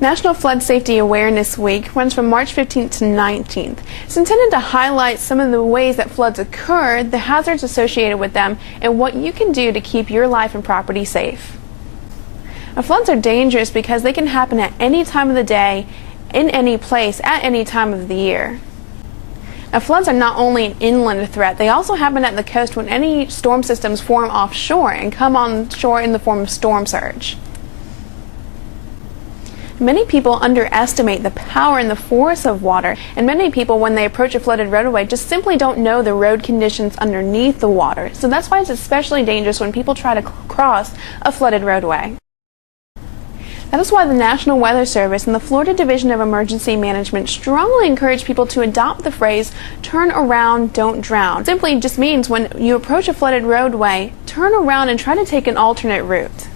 National Flood Safety Awareness Week runs from March 15th to 19th. It's intended to highlight some of the ways that floods occur, the hazards associated with them, and what you can do to keep your life and property safe. Now, floods are dangerous because they can happen at any time of the day, in any place, at any time of the year. Now, floods are not only an inland threat, they also happen at the coast when any storm systems form offshore and come on shore in the form of storm surge. Many people underestimate the power and the force of water, and many people, when they approach a flooded roadway, just simply don't know the road conditions underneath the water. So that's why it's especially dangerous when people try to cross a flooded roadway. That is why the National Weather Service and the Florida Division of Emergency Management strongly encourage people to adopt the phrase, "turn around, don't drown." It simply just means when you approach a flooded roadway, turn around and try to take an alternate route.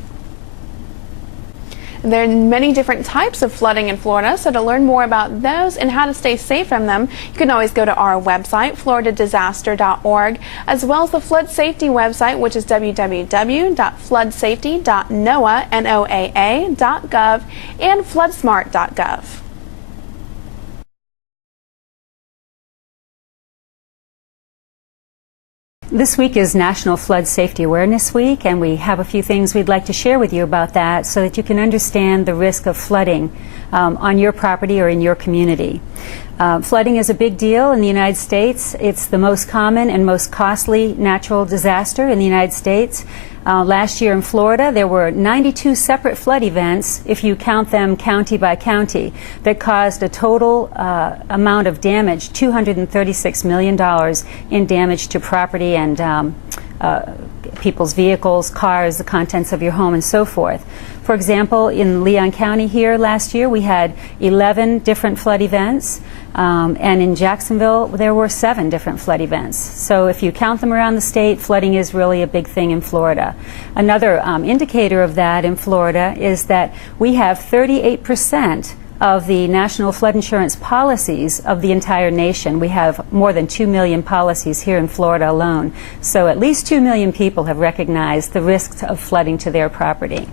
There are many different types of flooding in Florida, so to learn more about those and how to stay safe from them, you can always go to our website, floridadisaster.org, as well as the flood safety website, which is www.floodsafety.noaa.gov and floodsmart.gov. This week is National Flood Safety Awareness Week, and we have a few things we'd like to share with you about that so that you can understand the risk of flooding on your property or in your community. Flooding is a big deal in the United States. It's the most common and most costly natural disaster in the United States. Last year in Florida, there were 92 separate flood events, if you count them county by county, that caused a total amount of damage, $236 million in damage to property and people's vehicles, cars, the contents of your home, and so forth. For example, in Leon County here last year, we had 11 different flood events. And in Jacksonville, there were 7 different flood events. So if you count them around the state, flooding is really a big thing in Florida. Another indicator of that in Florida is that we have 38% of the national flood insurance policies of the entire nation. We have more than 2 million policies here in Florida alone. So at least 2 million people have recognized the risks of flooding to their property.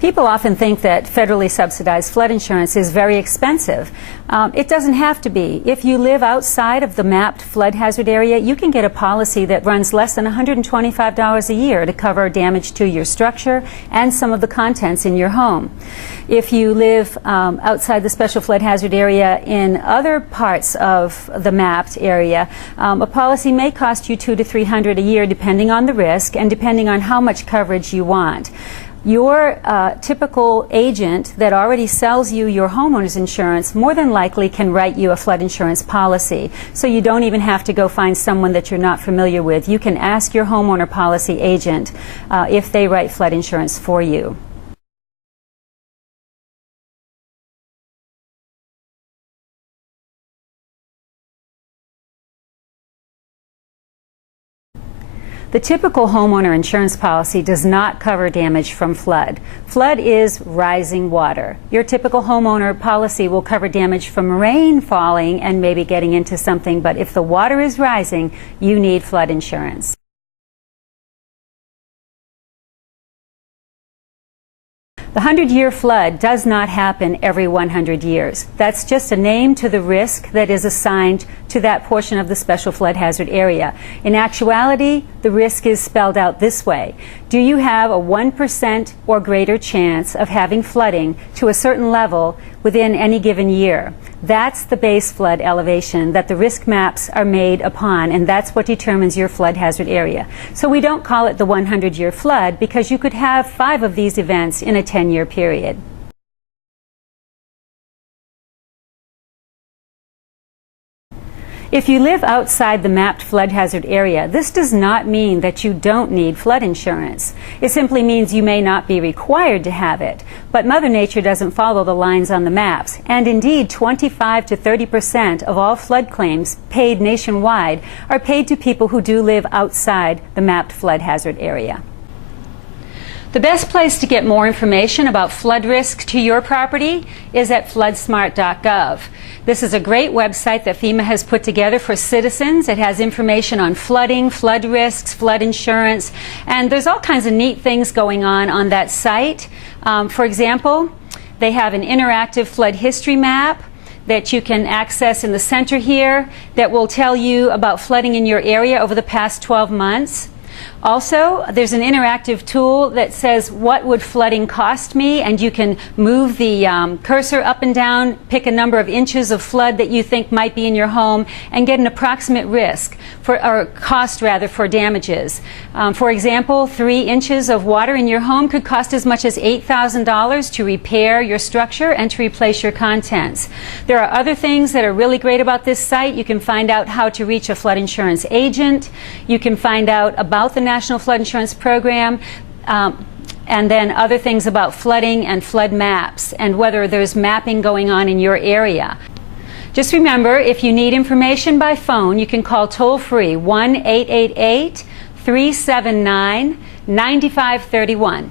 People often think that federally subsidized flood insurance is very expensive. It doesn't have to be. If you live outside of the mapped flood hazard area, you can get a policy that runs less than $125 a year to cover damage to your structure and some of the contents in your home. If you live outside the special flood hazard area in other parts of the mapped area, a policy may cost you $200 to $300 a year depending on the risk and depending on how much coverage you want. Your typical agent that already sells you your homeowner's insurance more than likely can write you a flood insurance policy. So you don't even have to go find someone that you're not familiar with. You can ask your homeowner policy agent if they write flood insurance for you. The typical homeowner insurance policy does not cover damage from flood. Flood is rising water. Your typical homeowner policy will cover damage from rain falling and maybe getting into something, but if the water is rising, you need flood insurance. The 100-year flood does not happen every 100 years. That's just a name to the risk that is assigned to that portion of the special flood hazard area. In actuality, the risk is spelled out this way. Do you have a 1% or greater chance of having flooding to a certain level within any given year? That's the base flood elevation that the risk maps are made upon, and that's what determines your flood hazard area. So we don't call it the 100-year flood because you could have 5 of these events in a 10-year period. If you live outside the mapped flood hazard area, this does not mean that you don't need flood insurance. It simply means you may not be required to have it. But Mother Nature doesn't follow the lines on the maps. And indeed, 25 to 30% of all flood claims paid nationwide are paid to people who do live outside the mapped flood hazard area. The best place to get more information about flood risk to your property is at floodsmart.gov. This is a great website that FEMA has put together for citizens. It has information on flooding, flood risks, flood insurance, and there's all kinds of neat things going on that site. For example, They have an interactive flood history map that you can access in the center here that will tell you about flooding in your area over the past 12 months. Also, there's an interactive tool that says, what would flooding cost me? And you can move the cursor up and down, pick a number of inches of flood that you think might be in your home, and get an approximate risk, or cost rather, for damages. For example, 3 inches of water in your home could cost as much as $8,000 to repair your structure and to replace your contents. There are other things that are really great about this site. You can find out how to reach a flood insurance agent. You can find out about the National Flood Insurance Program, and then other things about flooding and flood maps and whether there's mapping going on in your area. Just remember, if you need information by phone, you can call toll-free 1-888-379-9531.